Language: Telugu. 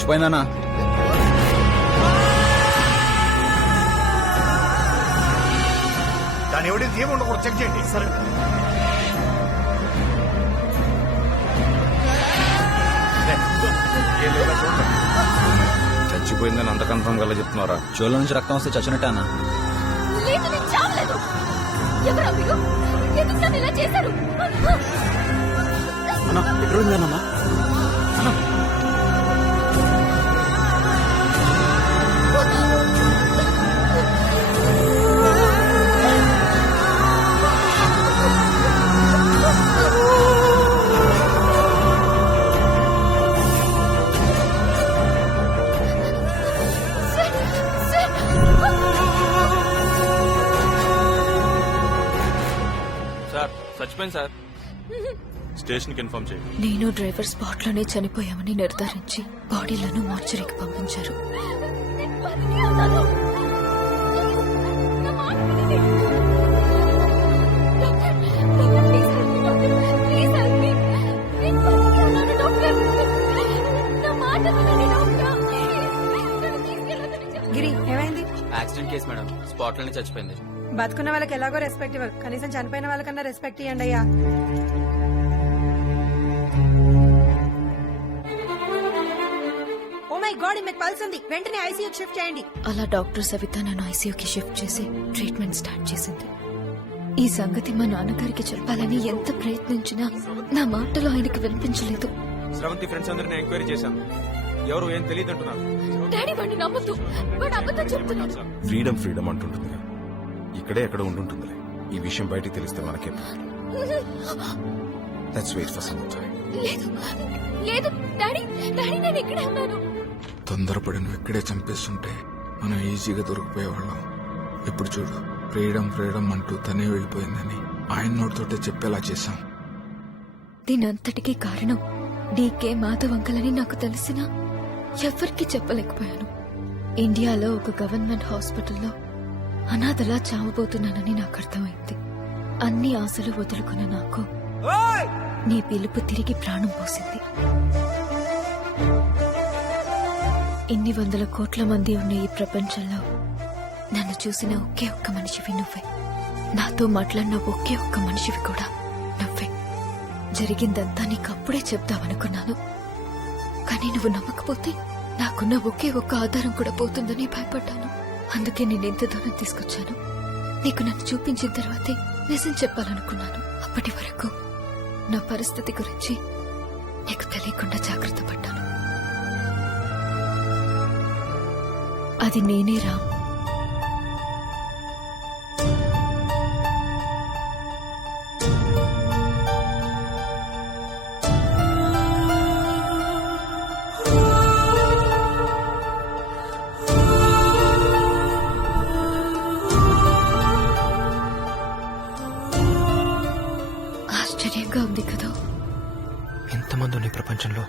చచ్చిపోయిందన్నా. దాని ఎవడైతే ఏమి ఉండకూడదు చెక్ చేయండి. సరే చచ్చిపోయిందని అంత కన్ఫర్మ్ గా చెప్తున్నారా? చోళ్ళ నుంచి రక్తం వస్తే చచ్చినట్టే అన్న. లేదు, నేను చావలేదు. ఎవరా మీరు? ఎందుకు నన్ను ఇలా చేశారు? సార్ చచ్చిపోయింది సార్. స్టేషన్ కి ఇన్ఫార్మ్ చేయండి. నేను డ్రైవర్ స్పాట్ లోనే చనిపోయామని నిర్ధారించి బాడీలను మార్చరీకి పంపించారు. గిరి ఏమైంది? యాక్సిడెంట్ కేసు మేడం, స్పాట్ లోనే చచ్చిపోయింది. బతుకున్న వాళ్ళకి ఎలాగో రెస్పెక్ట్ ఇవ్వరు, కనీసం చనిపోయిన వాళ్ళకన్నా రెస్పెక్ట్ ఇవ్వండి అయ్యా. ఓ మై గాడ్, మీకు పల్స్ ఉంది, వెంటనే ఐసీయూకి షిఫ్ట్ చేయండి. అలా డాక్టర్ సవిత నన్ను ఐసీయూకి షిఫ్ట్ చేసి ట్రీట్మెంట్ స్టార్ట్ చేసింది. ఈ సంగతి మా నాన్నగారికి చెప్పాలని ఎంత ప్రయత్నించినా నా మాటలు ఆయనకి వినిపించలేదు. స్రవంతి ఫ్రెండ్స్ అందరిని ఎంక్వైరీ చేశాం. ఎవరు ఏం తెలియదు అంటున్నారు. డాడీ వాడిని నమ్మద్దు, వాడు అబద్ధం చెప్తున్నాడు. ఫ్రీడమ్ అంటుంటుంది. ఇక్కడే ఎక్కడ ఉంటుందిలే. ఈ విషయం బయటికి తెలిస్తే మనకే. Let's wait for some time. లేదు లేదు డాడీ, డాడీ నేను ఇక్కడే ఉన్నాను. తొందరపడి నువ్వు ఇక్కడే చంపేస్తుంటే మనం ఈజీగా దొరికిపోయేవాళ్ళం. ఇప్పుడు చూడు, ఫ్రీడమ్ అంటూ తనే వెళ్ళిపోయిందని ఆయన నోటితోటే చెప్పేలా చేశాం. దీనంతటికీ కారణం డీకే మాధవ్ అంకల్ అని నాకు తెలిసినా ఎవ్వరికీ చెప్పలేకపోయాను. ఇండియాలో ఒక గవర్నమెంట్ హాస్పిటల్లో అనాథలా చావబోతున్నానని నాకు అర్థమైంది. అన్ని ఆశలు వదులుకున్న నాకు నీ పిలుపు తిరిగి ప్రాణం పోసింది. ఇన్ని వందల కోట్ల మంది ఉన్న ఈ ప్రపంచంలో నన్ను చూసిన ఒకే ఒక్క మనిషివి నువ్వే. నాతో మాట్లాడిన ఒకే ఒక్క మనిషివి కూడా నువ్వే. జరిగిందంతా నీకు అప్పుడే చెప్దామనుకున్నాను, కానీ నువ్వు నమ్మకపోతే నాకున్న ఒకే ఒక్క ఆధారం కూడా పోతుందని భయపడ్డాను. అందుకే నేను ఇంత దూరం తీసుకొచ్చాను. నీకు నన్ను చూపించిన తర్వాతే నిజం చెప్పాలనుకున్నాను. అప్పటి వరకు నా పరిస్థితి గురించి నీకు తెలియకుండా జాగ్రత్త పడ్డాను. అది నేనే రామ్. ఆశ్చర్యంగా ఉంది కదా. ఎంతమంది ఈ ప్రపంచంలో